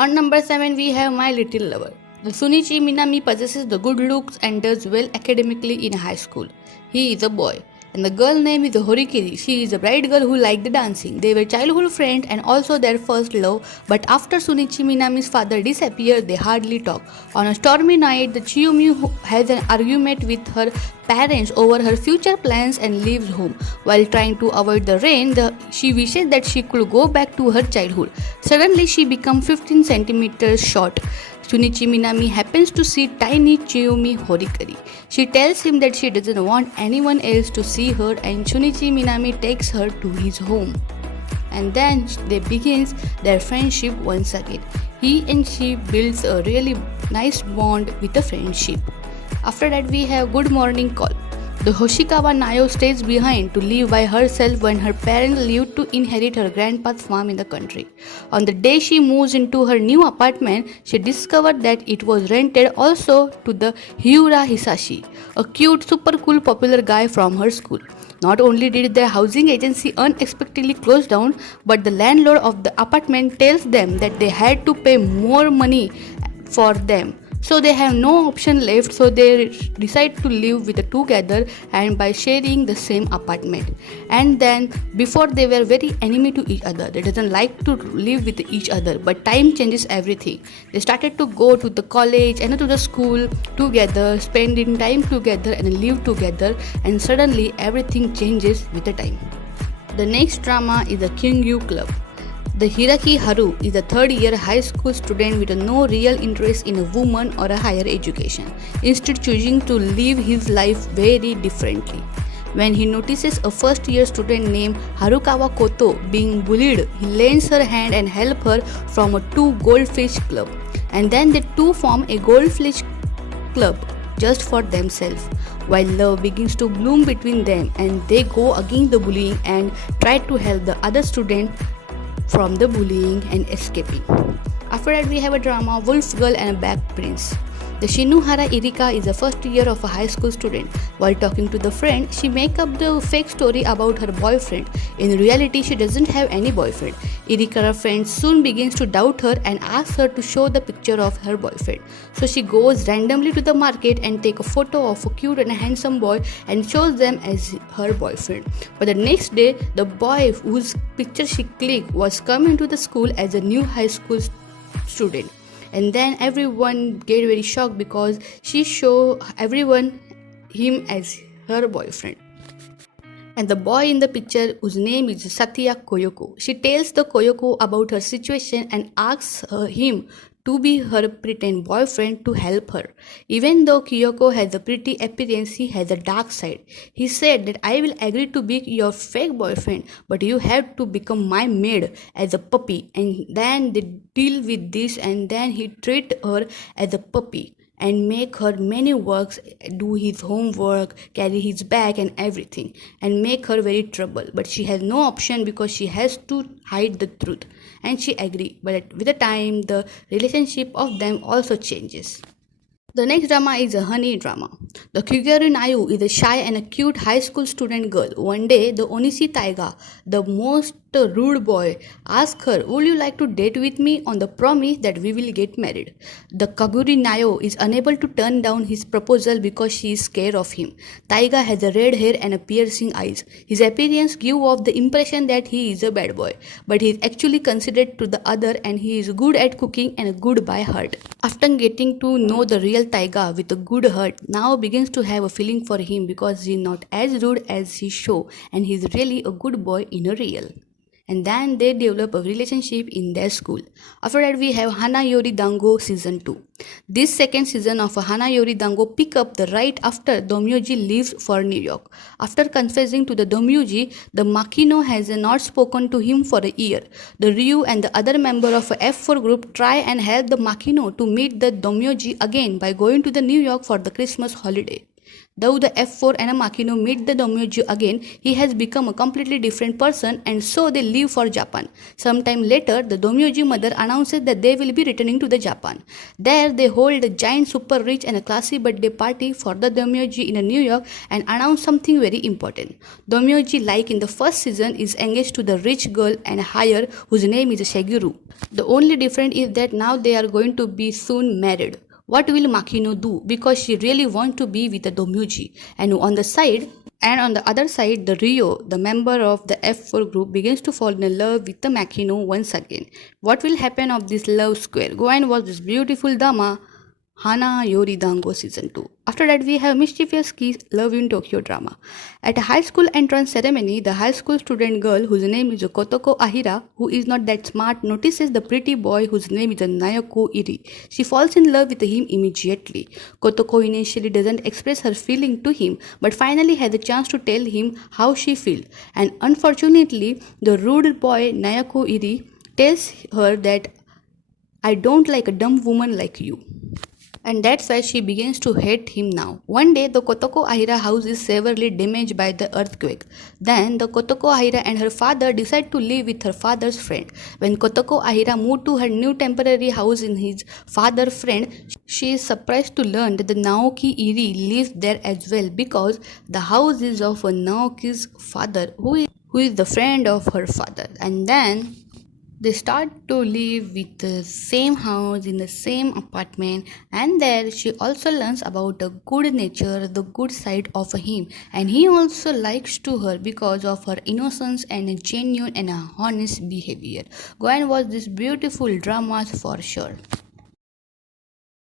On number 7, we have My Little Lover. The Sunichi Minami possesses the good looks and does well academically in high school. He is a boy. And the girl name is Horikiri. She is a bright girl who liked the dancing. They were childhood friends and also their first love, but after Sunichi Minami's father disappeared, they hardly talk. On a stormy night, the Chiyumi has an argument with her parents over her future plans and leaves home. While trying to avoid the rain, she wishes that she could go back to her childhood. Suddenly, she becomes 15 centimeters short. Sunichi Minami happens to see tiny Chiyumi Horikari. She tells him that she doesn't want anyone else to see her, and Shunichi Minami takes her to his home. And then they begins their friendship once again. He and she builds a really nice bond with the friendship. After that we have Good Morning Call. The Hoshikawa Nayo stays behind to live by herself when her parents leave to inherit her grandpa's farm in the country. On the day she moves into her new apartment, she discovered that it was rented also to the Hyura Hisashi, a cute, super cool, popular guy from her school. Not only did their housing agency unexpectedly close down, but the landlord of the apartment tells them that they had to pay more money for them. So they have no option left, so they decide to live with the together and by sharing the same apartment. And then before they were very enemy to each other. They didn't like to live with each other, but time changes everything. They started to go to the college and to the school together, spending time together and live together, and suddenly everything changes with the time. The next drama is the Kyungyu Club. The Hiraki Haru is a third-year high school student with no real interest in a woman or a higher education, instead choosing to live his life very differently. When he notices a first-year student named Harukawa Koto being bullied, he lends her hand and helps her from a two goldfish club. And then the two form a goldfish club just for themselves. While love begins to bloom between them and they go against the bullying and try to help the other student from the bullying and escaping. After that we have a drama Wolf Girl and a Black Prince. The Shinohara Irika is a first year of a high school student. While talking to the friend, she makes up the fake story about her boyfriend. In reality, she doesn't have any boyfriend. Irika's friend soon begins to doubt her and asks her to show the picture of her boyfriend. So she goes randomly to the market and takes a photo of a cute and handsome boy and shows them as her boyfriend. But the next day, the boy whose picture she clicked was coming to the school as a new high school student. And then everyone get very shocked because she show everyone him as her boyfriend. And the boy in the picture, whose name is Satya Koyoko, she tells the Koyoko about her situation and asks him to be her pretend boyfriend to help her. Even though Kyoko has a pretty appearance, he has a dark side. He said that I will agree to be your fake boyfriend, but you have to become my maid as a puppy. And then they deal with this, and then he treat her as a puppy and make her many works, do his homework, carry his bag and everything, and make her very trouble. But she has no option because she has to hide the truth, and she agree. But with the time, the relationship of them also changes. The next drama is a honey drama. The Kuguru Nayu is a shy and a cute high school student girl. One day, the Onishi Taiga, the most rude boy, asks her, "Would you like to date with me on the promise that we will get married?" The Kaguri Nayo is unable to turn down his proposal because she is scared of him. Taiga has a red hair and a piercing eyes. His appearance gives off the impression that he is a bad boy, but he is actually considered to the other, and he is good at cooking and good by heart. After getting to know the real Taiga with a good heart, now begins to have a feeling for him because he is not as rude as he show, and he is really a good boy in a real. And then they develop a relationship in their school. After that we have Hana Yori Dango season 2. This second season of Hana Yori Dango pick up the right after Domyoji leaves for New York. After confessing to the Domyoji, the Makino has not spoken to him for a year. The Ryu and the other member of F4 group try and help the Makino to meet the Domyoji again by going to the New York for the Christmas holiday. Though the F4 and Makino meet the Domyoji again, he has become a completely different person and so they leave for Japan. Sometime later, the Domyoji mother announces that they will be returning to the Japan. There, they hold a giant super rich and a classy birthday party for the Domyoji in New York and announce something very important. Domyoji, like in the first season, is engaged to the rich girl and hire whose name is Shigeru. The only difference is that now they are going to be soon married. What will Makino do? Because she really wants to be with the Domyoji. And on the other side, the Rio, the member of the F4 group, begins to fall in love with the Makino once again. What will happen of this love square? Go and watch this beautiful drama, Hana Yori Dango Season 2. After that, we have Mischievous Kiss Love in Tokyo drama. At a high school entrance ceremony, the high school student girl whose name is Kotoko Ahira, who is not that smart, notices the pretty boy whose name is Nayako Iri. She falls in love with him immediately. Kotoko initially doesn't express her feeling to him, but finally has a chance to tell him how she feels. And unfortunately, the rude boy Nayako Iri tells her that I don't like a dumb woman like you. And that's why she begins to hate him now. One day, the Kotoko Ahira house is severely damaged by the earthquake. Then, the Kotoko Ahira and her father decide to live with her father's friend. When Kotoko Ahira moved to her new temporary house in his father's friend, she is surprised to learn that the Naoki Iri lives there as well because the house is of Naoki's father who is the friend of her father. And then they start to live with the same house in the same apartment, and there she also learns about the good nature, the good side of him, and he also likes to her because of her innocence and genuine and honest behavior. Go and watch these beautiful dramas for sure.